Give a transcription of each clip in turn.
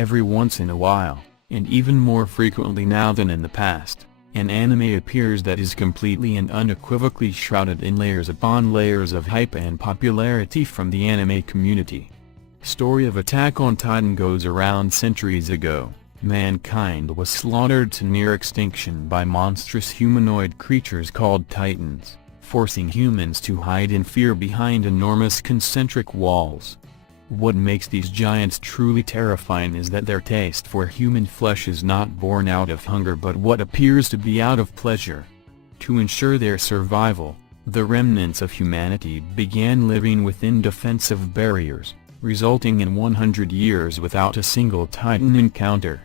Every once in a while, and even more frequently now than in the past, an anime appears that is completely and unequivocally shrouded in layers upon layers of hype and popularity from the anime community. Story of Attack on Titan goes around. Centuries ago, mankind was slaughtered to near extinction by monstrous humanoid creatures called Titans, forcing humans to hide in fear behind enormous concentric walls. What makes these giants truly terrifying is that their taste for human flesh is not born out of hunger but what appears to be out of pleasure. To ensure their survival, the remnants of humanity began living within defensive barriers, resulting in 100 years without a single Titan encounter.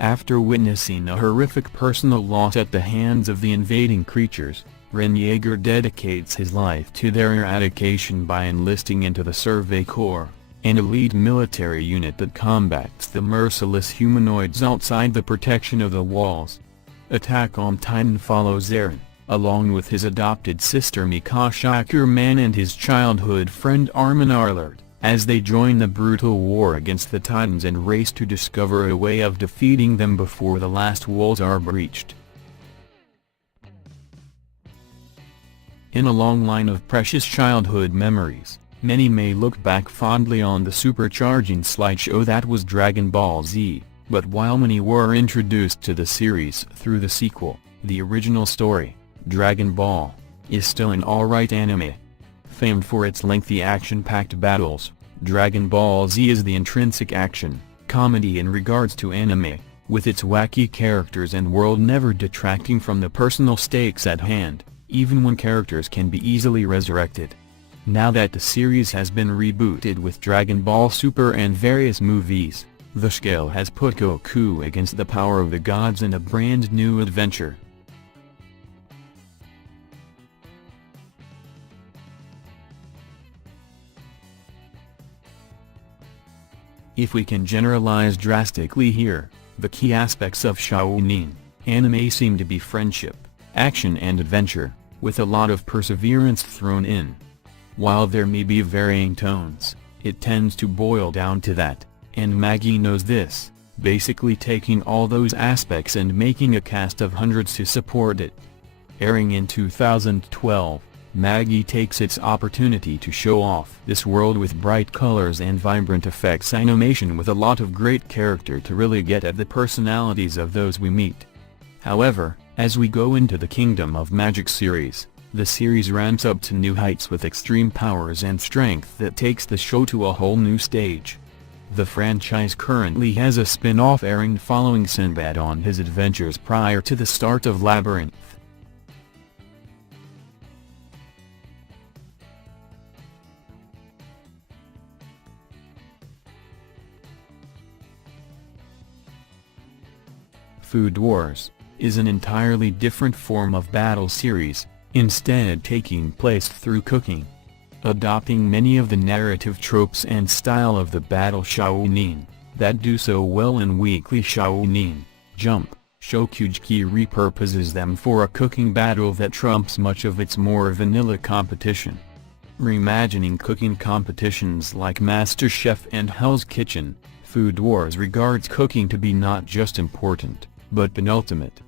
After witnessing a horrific personal loss at the hands of the invading creatures, Ren Yeager dedicates his life to their eradication by enlisting into the Survey Corps, an elite military unit that combats the merciless humanoids outside the protection of the walls. Attack on Titan follows Eren, along with his adopted sister Mikasa Kurman and his childhood friend Armin Arlert, as they join the brutal war against the Titans and race to discover a way of defeating them before the last walls are breached. In a long line of precious childhood memories, many may look back fondly on the supercharging slideshow that was Dragon Ball Z, but while many were introduced to the series through the sequel, the original story, Dragon Ball, is still an alright anime. Famed for its lengthy action-packed battles, Dragon Ball Z is the intrinsic action, comedy in regards to anime, with its wacky characters and world never detracting from the personal stakes at hand, even when characters can be easily resurrected. Now that the series has been rebooted with Dragon Ball Super and various movies, the scale has put Goku against the power of the gods in a brand new adventure. If we can generalize drastically here, the key aspects of Shounen Anime seem to be friendship, action and adventure, with a lot of perseverance thrown in. While there may be varying tones, it tends to boil down to that, and Magi knows this, basically taking all those aspects and making a cast of hundreds to support it. Airing in 2012, Magi takes its opportunity to show off this world with bright colors and vibrant effects animation with a lot of great character to really get at the personalities of those we meet. However, as we go into the Kingdom of Magic series, the series ramps up to new heights with extreme powers and strength that takes the show to a whole new stage. The franchise currently has a spin-off airing following Sinbad on his adventures prior to the start of Labyrinth. Food Wars is an entirely different form of battle series, instead taking place through cooking. Adopting many of the narrative tropes and style of the battle shounen, that do so well in Weekly Shounen Jump, Shokugeki repurposes them for a cooking battle that trumps much of its more vanilla competition. Reimagining cooking competitions like MasterChef and Hell's Kitchen, Food Wars regards cooking to be not just important, but penultimate.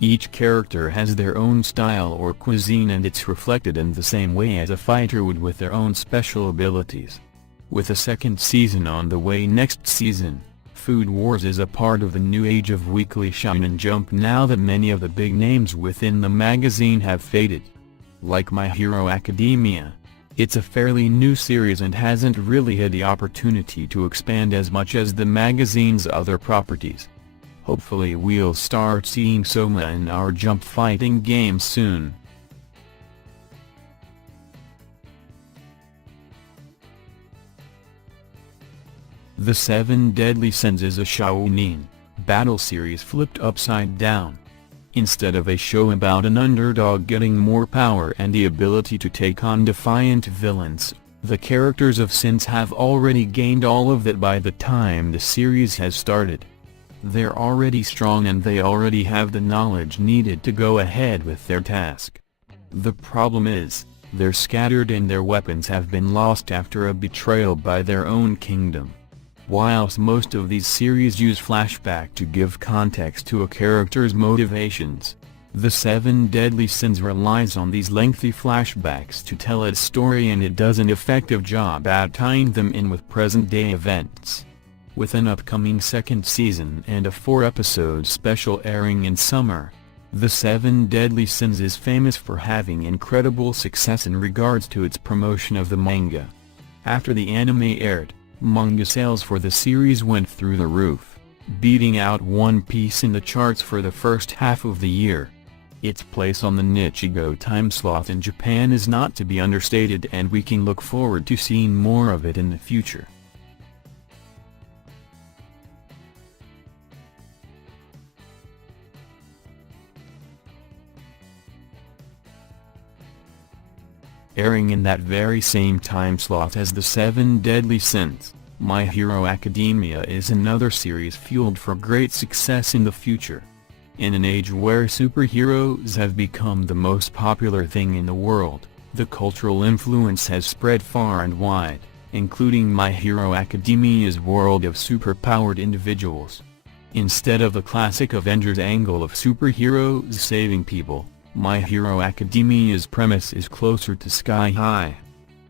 Each character has their own style or cuisine and it's reflected in the same way as a fighter would with their own special abilities. With a second season on the way next season, Food Wars is a part of the new age of Weekly Shonen Jump now that many of the big names within the magazine have faded. Like My Hero Academia, it's a fairly new series and hasn't really had the opportunity to expand as much as the magazine's other properties. Hopefully we'll start seeing Soma in our Jump fighting games soon. The Seven Deadly Sins is a shounen battle series flipped upside down. Instead of a show about an underdog getting more power and the ability to take on defiant villains, the characters of sins have already gained all of that by the time the series has started. They're already strong and they already have the knowledge needed to go ahead with their task. The problem is, they're scattered and their weapons have been lost after a betrayal by their own kingdom. Whilst most of these series use flashback to give context to a character's motivations, The Seven Deadly Sins relies on these lengthy flashbacks to tell its story, and it does an effective job at tying them in with present-day events. With an upcoming second season and a 4-episode special airing in summer, The Seven Deadly Sins is famous for having incredible success in regards to its promotion of the manga. After the anime aired, manga sales for the series went through the roof, beating out One Piece in the charts for the first half of the year. Its place on the Nichigo time slot in Japan is not to be understated, and we can look forward to seeing more of it in the future. Airing in that very same time slot as The Seven Deadly Sins, My Hero Academia is another series fueled for great success in the future. In an age where superheroes have become the most popular thing in the world, the cultural influence has spread far and wide, including My Hero Academia's world of superpowered individuals. Instead of the classic Avengers angle of superheroes saving people, My Hero Academia's premise is closer to Sky High.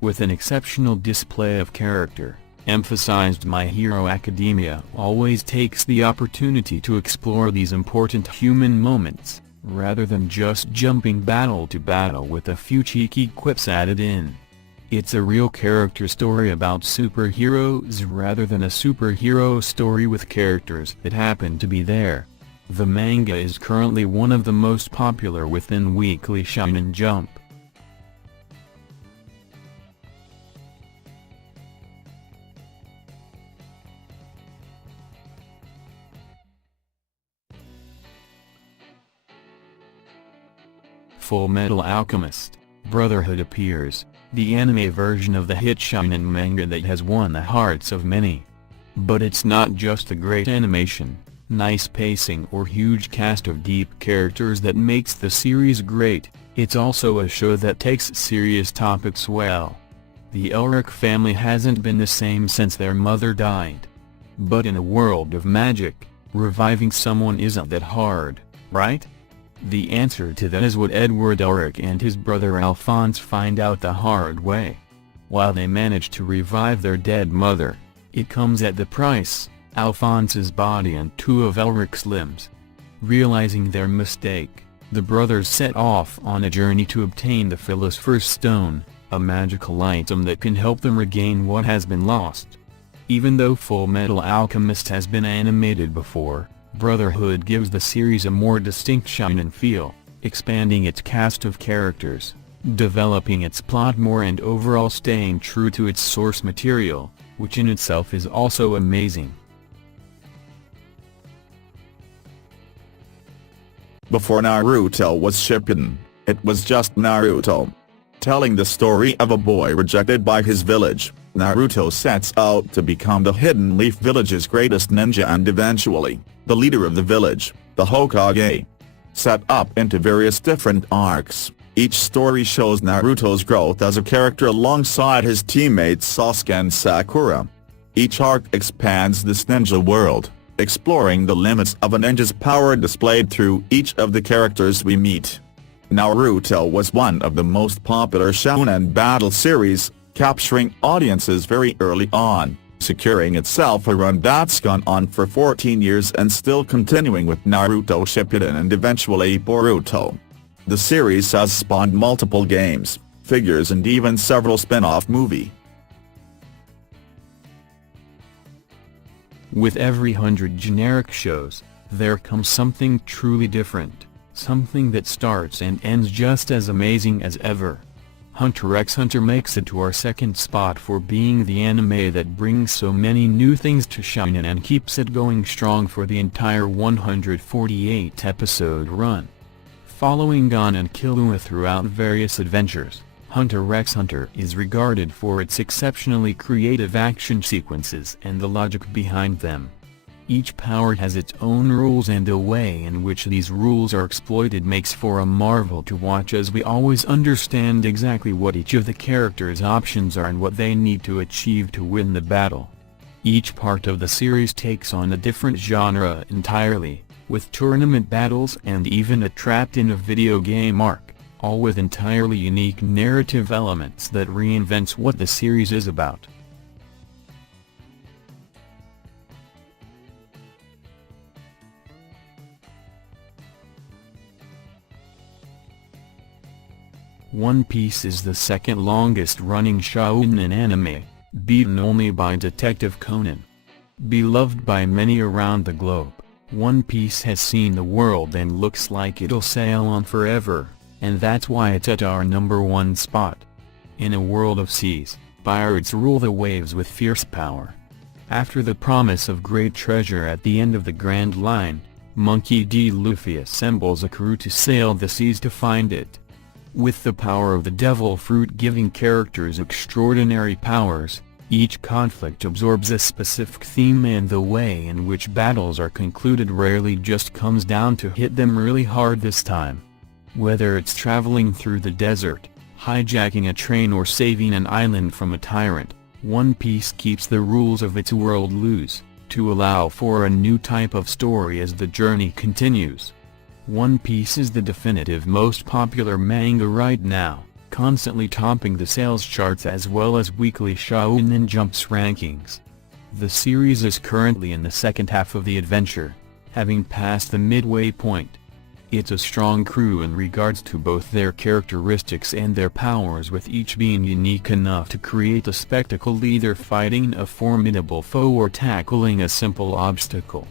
With an exceptional display of character, emphasized My Hero Academia always takes the opportunity to explore these important human moments, rather than just jumping battle to battle with a few cheeky quips added in. It's a real character story about superheroes rather than a superhero story with characters that happen to be there. The manga is currently one of the most popular within Weekly Shonen Jump. Fullmetal Alchemist, Brotherhood appears, the anime version of the hit shonen manga that has won the hearts of many. But it's not just the great animation, nice pacing or huge cast of deep characters that makes the series great, it's also a show that takes serious topics well. The Elric family hasn't been the same since their mother died. But in a world of magic, reviving someone isn't that hard, right? The answer to that is what Edward Elric and his brother Alphonse find out the hard way. While they manage to revive their dead mother, it comes at the price, Alphonse's body and 2 of Elric's limbs. Realizing their mistake, the brothers set off on a journey to obtain the Philosopher's Stone, a magical item that can help them regain what has been lost. Even though Fullmetal Alchemist has been animated before, Brotherhood gives the series a more distinct shonen feel, expanding its cast of characters, developing its plot more, and overall staying true to its source material, which in itself is also amazing. Before Naruto was Shippuden, it was just Naruto. Telling the story of a boy rejected by his village, Naruto sets out to become the Hidden Leaf Village's greatest ninja and eventually, the leader of the village, the Hokage. Set up into various different arcs, each story shows Naruto's growth as a character alongside his teammates Sasuke and Sakura. Each arc expands this ninja world, exploring the limits of a ninja's power displayed through each of the characters we meet. Naruto was one of the most popular shonen battle series, capturing audiences very early on, securing itself a run that's gone on for 14 years and still continuing with Naruto Shippuden and eventually Boruto. The series has spawned multiple games, figures and even several spin-off movies. With every 100 generic shows, there comes something truly different, something that starts and ends just as amazing as ever. Hunter x Hunter makes it to our second spot for being the anime that brings so many new things to shonen and keeps it going strong for the entire 148-episode run. Following Gon and Killua throughout various adventures, Hunter x Hunter is regarded for its exceptionally creative action sequences and the logic behind them. Each power has its own rules, and the way in which these rules are exploited makes for a marvel to watch, as we always understand exactly what each of the characters' options are and what they need to achieve to win the battle. Each part of the series takes on a different genre entirely, with tournament battles and even a trapped-in-a-video game arc, all with entirely unique narrative elements that reinvents what the series is about. One Piece is the second longest-running Shounen anime, beaten only by Detective Conan. Beloved by many around the globe, One Piece has seen the world and looks like it'll sail on forever, and that's why it's at our #1 spot. In a world of seas, pirates rule the waves with fierce power. After the promise of great treasure at the end of the Grand Line, Monkey D. Luffy assembles a crew to sail the seas to find it. With the power of the devil fruit giving characters extraordinary powers, each conflict absorbs a specific theme, and the way in which battles are concluded rarely just comes down to hit them really hard this time. Whether it's traveling through the desert, hijacking a train, or saving an island from a tyrant, One Piece keeps the rules of its world loose, to allow for a new type of story as the journey continues. One Piece is the definitive most popular manga right now, constantly topping the sales charts as well as weekly Shonen Jump's rankings. The series is currently in the second half of the adventure, having passed the midway point. It's a strong crew in regards to both their characteristics and their powers, with each being unique enough to create a spectacle, either fighting a formidable foe or tackling a simple obstacle.